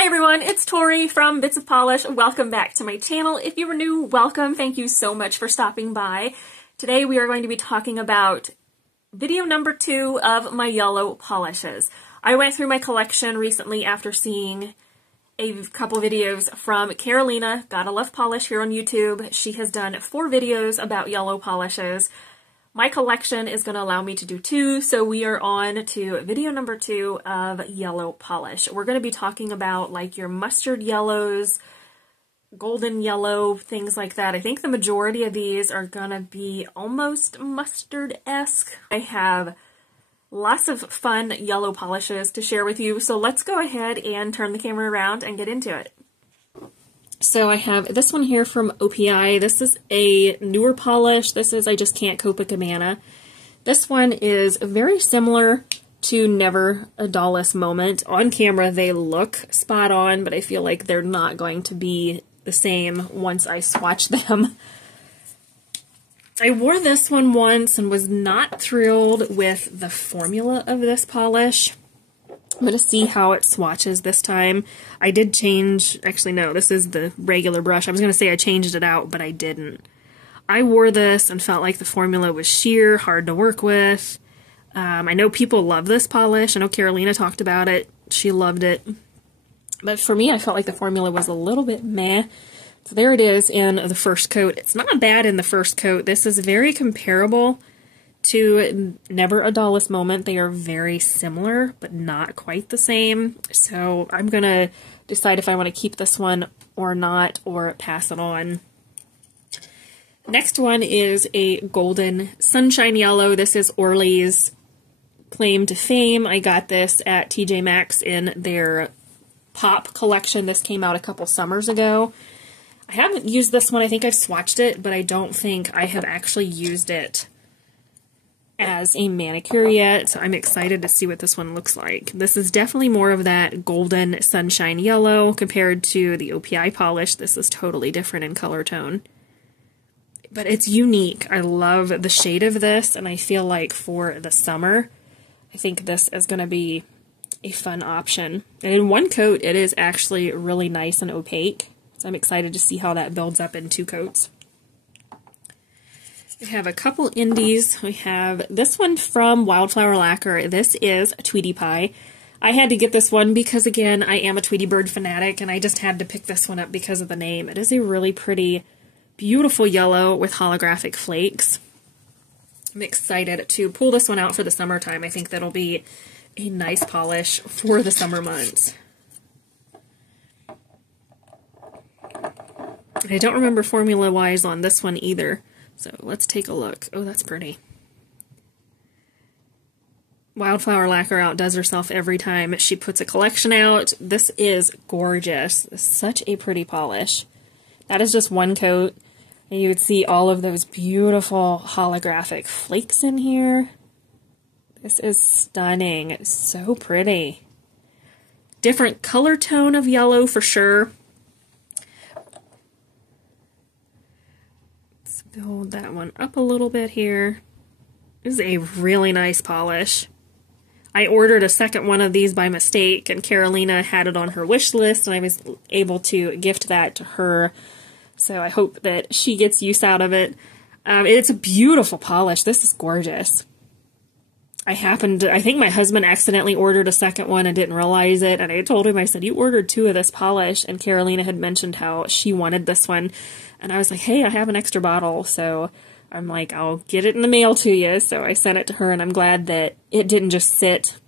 Hi everyone, it's Tori from Bits of Polish. Welcome back to my channel. If you were new, welcome. Thank you so much for stopping by. Today we are going to be talking about video number 2 of my yellow polishes. I went through my collection recently after seeing a couple videos from Carolina, Gotta Love Polish here on YouTube. She has done 4 videos about yellow polishes. My collection is going to allow me to do 2, so we are on to video number 2 of yellow polish. We're going to be talking about like your mustard yellows, golden yellow, things like that. I think the majority of these are going to be almost mustard-esque. I have lots of fun yellow polishes to share with you, so let's go ahead and turn the camera around and get into it. So I have this one here from OPI I. This is a newer polish. This is I Just Can't Copacabana. This one is very similar to Never a Dollest Moment. On camera they look spot on, but I feel like they're not going to be the same once I swatch them. I wore this one once and was not thrilled with the formula of this polish. I'm going to see how it swatches this time. I did change, actually no, this is the regular brush. I was going to say I changed it out, but I didn't. I wore this and felt like the formula was sheer, hard to work with. I know people love this polish. I know Carolina talked about it. She loved it. But for me, I felt like the formula was a little bit meh. So there it is in the first coat. It's not bad in the first coat. This is very comparable to Never a Dollest Moment. They are very similar, but not quite the same. So I'm going to decide if I want to keep this one or not, or pass it on. Next one is a golden sunshine yellow. This is Orly's claim to fame. I got this at TJ Maxx in their Pop collection. This came out a couple summers ago. I haven't used this one. I think I've swatched it, but I don't think I have actually used it as a manicure yet, so I'm excited to see what this one looks like. This is definitely more of that golden sunshine yellow compared to the OPI I polish. This is totally different in color tone. But it's unique. I love the shade of this, and I feel like for the summer, I think this is going to be a fun option. And in one coat, it is actually really nice and opaque, so I'm excited to see how that builds up in 2 coats. We have a couple indies. We have this one from Wildflower Lacquer. This is Tweetie Pie. I had to get this one because, again, I am a Tweety Bird fanatic, and I just had to pick this one up because of the name. It is a really pretty, beautiful yellow with holographic flakes. I'm excited to pull this one out for the summertime. I think that'll be a nice polish for the summer months. I don't remember formula-wise on this one either. So let's take a look. Oh, that's pretty. Wildflower Lacquer outdoes herself every time she puts a collection out. This is gorgeous. This is such a pretty polish. That is just one coat, and you would see all of those beautiful holographic flakes in here. This is stunning. So pretty. Different color tone of yellow for sure. Build that one up a little bit here. This is a really nice polish. I ordered a second one of these by mistake, and Carolina had it on her wish list, and I was able to gift that to her. So I hope that she gets use out of it. It's a beautiful polish. This is gorgeous. I think my husband accidentally ordered a second one and didn't realize it, and I told him, I said, you ordered 2 of this polish, and Carolina had mentioned how she wanted this one, and I was like, hey, I have an extra bottle, so I'm like, I'll get it in the mail to you, so I sent it to her, and I'm glad that it didn't just sit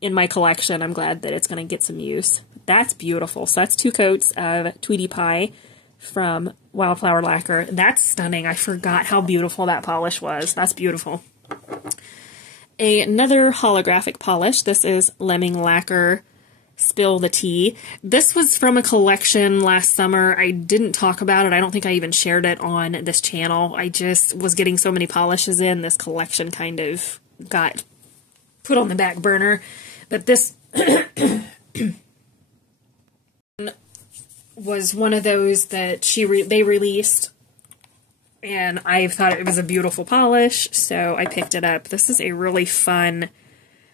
in my collection. I'm glad that it's going to get some use. That's beautiful. So that's 2 coats of Tweetie Pie from Wildflower Lacquer. That's stunning. I forgot how beautiful that polish was. That's beautiful. Another holographic polish. This is Lemming Lacquer Spill the Tea. This was from a collection last summer. I didn't talk about it. I don't think I even shared it on this channel. I just was getting so many polishes in. This collection kind of got put on the back burner. But this was one of those that they released, and I thought it was a beautiful polish, so I picked it up. This is a really fun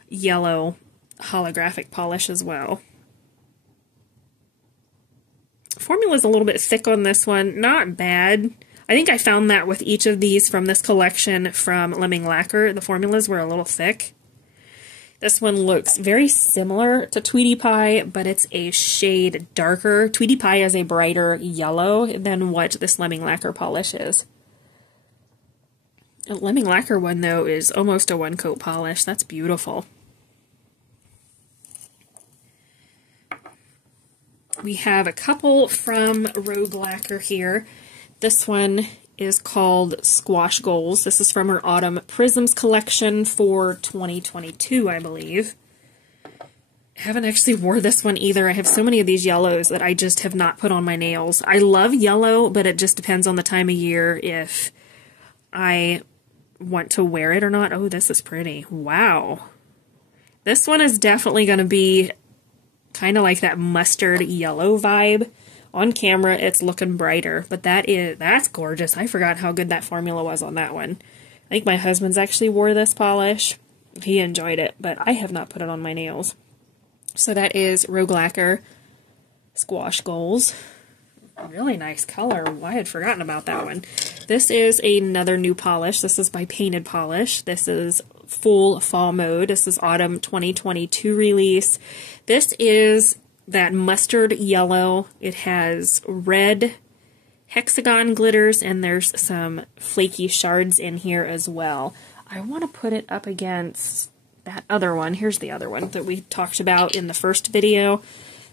yellow holographic polish as well. formula's a little bit thick on this one. Not bad. I think I found that with each of these from this collection from Lemming Lacquer. The formulas were a little thick. This one looks very similar to Tweetie Pie, but it's a shade darker. Tweetie Pie is a brighter yellow than what this Lemming Lacquer polish is. The Lemming Lacquer one, though, is almost a one-coat polish. That's beautiful. We have a couple from Rogue Lacquer here. This one is called Squash Goals. This is from her Autumn Prisms collection for 2022, I believe. I haven't actually wore this one either. I have so many of these yellows that I just have not put on my nails. I love yellow, but it just depends on the time of year if I want to wear it or not. Oh, this is pretty. Wow. This one is definitely going to be kind of like that mustard yellow vibe. On camera, it's looking brighter, but that's gorgeous. I forgot how good that formula was on that one. I think my husband's actually wore this polish. He enjoyed it, but I have not put it on my nails. So that is Rogue Lacquer Squash Goals. Really nice color. I had forgotten about that one. This is another new polish. This is by Painted Polish. This is full fall mode. This is Autumn 2022 release. This is that mustard yellow. It has red hexagon glitters, and there's some flaky shards in here as well. I want to put it up against that other one. Here's the other one that we talked about in the first video.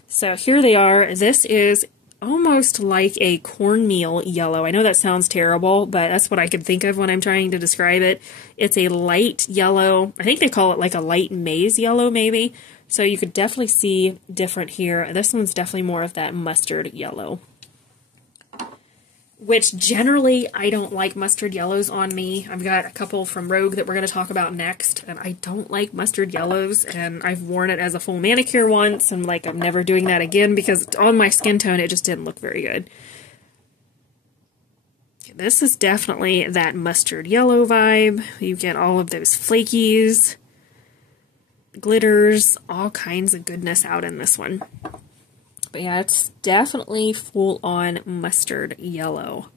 So here they are. This is almost like a cornmeal yellow. I know that sounds terrible, but that's what I could think of when I'm trying to describe it. It's a light yellow. I think they call it like a light maize yellow, maybe. So you could definitely see different here. This one's definitely more of that mustard yellow. Which generally, I don't like mustard yellows on me. I've got a couple from Rogue that we're going to talk about next, and I don't like mustard yellows, and I've worn it as a full manicure once, and like I'm never doing that again because on my skin tone it just didn't look very good. This is definitely that mustard yellow vibe. You get all of those flakies, glitters, all kinds of goodness out in this one. But yeah, it's definitely full-on mustard yellow.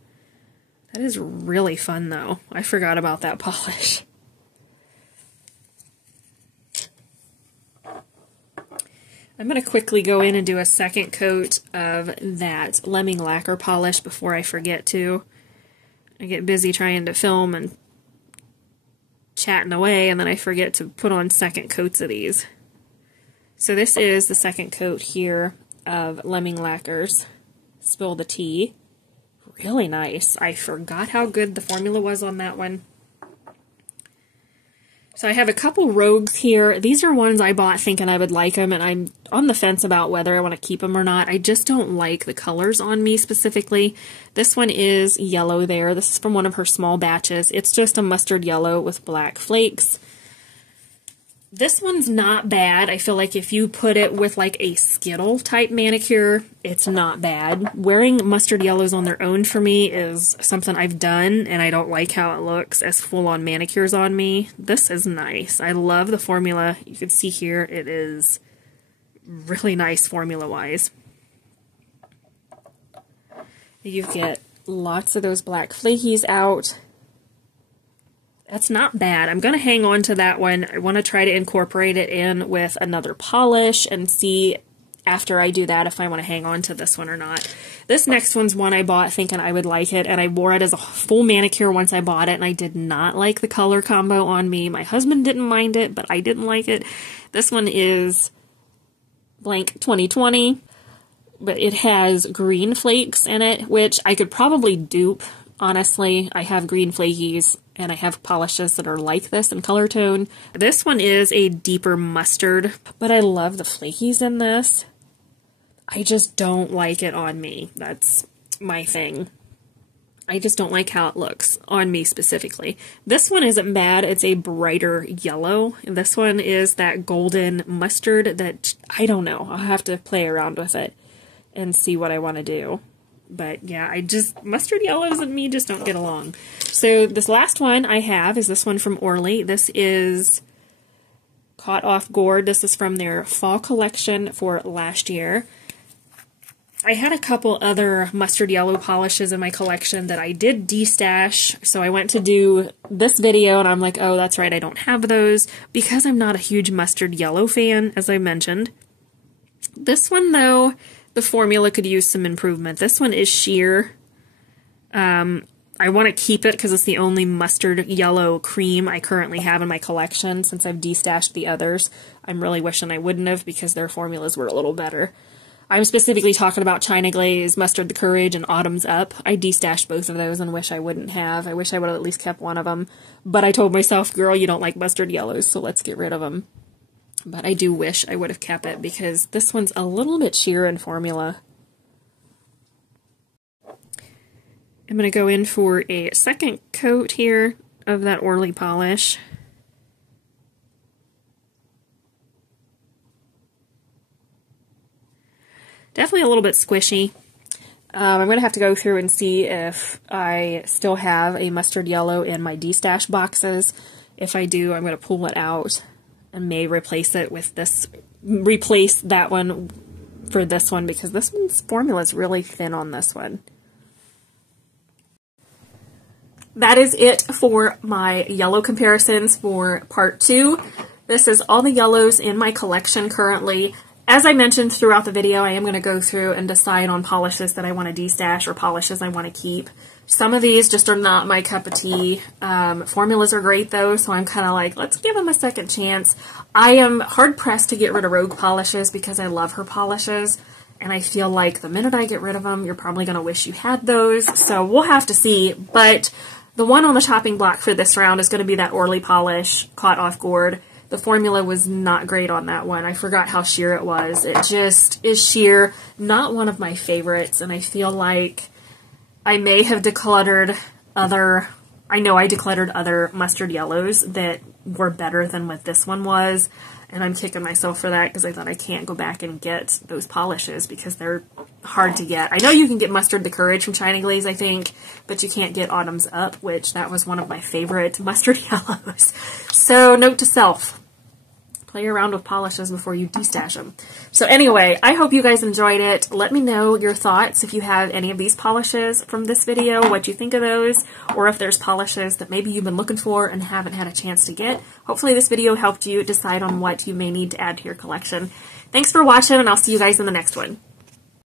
That is really fun, though. I forgot about that polish. I'm going to quickly go in and do a second coat of that Lemming Lacquer polish before I forget to. I get busy trying to film and chatting away, and then I forget to put on second coats of these. So this is the second coat here of Lemming Lacquer's Spill the Tea. Really nice. I forgot how good the formula was on that one. So I have a couple Rogues here. These are ones I bought thinking I would like them, and I'm on the fence about whether I want to keep them or not. I just don't like the colors on me specifically. This one is yellow there. This is from one of her small batches. It's just a mustard yellow with black flakes. This one's not bad. I feel like if you put it with like a Skittle type manicure, it's not bad. Wearing mustard yellows on their own for me is something I've done, and I don't like how it looks as full-on manicures on me. This is nice. I love the formula. You can see here it is really nice formula-wise. You get lots of those black flakies out. That's not bad. I'm going to hang on to that one. I want to try to incorporate it in with another polish and see after I do that if I want to hang on to this one or not. This next one's one I bought thinking I would like it, and I wore it as a full manicure once I bought it, and I did not like the color combo on me. My husband didn't mind it, but I didn't like it. This one is blank 2020, but it has green flakes in it, which I could probably dupe. Honestly, I have green flakies, and I have polishes that are like this in color tone. This one is a deeper mustard, but I love the flakies in this. I just don't like it on me. That's my thing. I just don't like how it looks on me specifically. This one isn't bad. It's a brighter yellow. And this one is that golden mustard that, I don't know. I'll have to play around with it and see what I want to do. But yeah, mustard yellows and me just don't get along. So this last one I have is this one from Orly. This is Caught Off Ghourd. This is from their fall collection for last year. I had a couple other mustard yellow polishes in my collection that I did destash, so I went to do this video and I'm like, oh, that's right, I don't have those, because I'm not a huge mustard yellow fan, as I mentioned. This one, though, the formula could use some improvement. This one is sheer. I want to keep it because it's the only mustard yellow cream I currently have in my collection since I've destashed the others. I'm really wishing I wouldn't have because their formulas were a little better. I'm specifically talking about China Glaze, Mustard the Courage, and Autumn's Up. I destashed both of those and wish I wouldn't have. I wish I would have at least kept one of them. But I told myself, girl, you don't like mustard yellows, so let's get rid of them. But I do wish I would have kept it because this one's a little bit sheer in formula. I'm going to go in for a second coat here of that Orly polish. Definitely a little bit squishy. I'm going to have to go through and see if I still have a mustard yellow in my destash boxes. If I do, I'm going to pull it out and may replace it with this, replace that one for this one because this one's formula is really thin on this one. That is it for my yellow comparisons for part 2. This is all the yellows in my collection currently. As I mentioned throughout the video, I am going to go through and decide on polishes that I want to destash or polishes I want to keep. Some of these just are not my cup of tea. Formulas are great though, so I'm kind of like, let's give them a second chance. I am hard-pressed to get rid of Rogue polishes because I love her polishes, and I feel like the minute I get rid of them, you're probably going to wish you had those, so we'll have to see. But the one on the chopping block for this round is going to be that Orly polish, caught off Ghourd. The formula was not great on that one. I forgot how sheer it was. It just is sheer. Not one of my favorites, and I feel like I may have decluttered other... I know I decluttered other mustard yellows that were better than what this one was, and I'm kicking myself for that because I thought I can't go back and get those polishes because they're hard to get. I know you can get Mustard the Courage from China Glaze, I think, but you can't get Autumn's Up, which that was one of my favorite mustard yellows. So, note to self. Play around with polishes before you destash them. So anyway, I hope you guys enjoyed it. Let me know your thoughts if you have any of these polishes from this video, what you think of those, or if there's polishes that maybe you've been looking for and haven't had a chance to get. Hopefully this video helped you decide on what you may need to add to your collection. Thanks for watching, and I'll see you guys in the next one.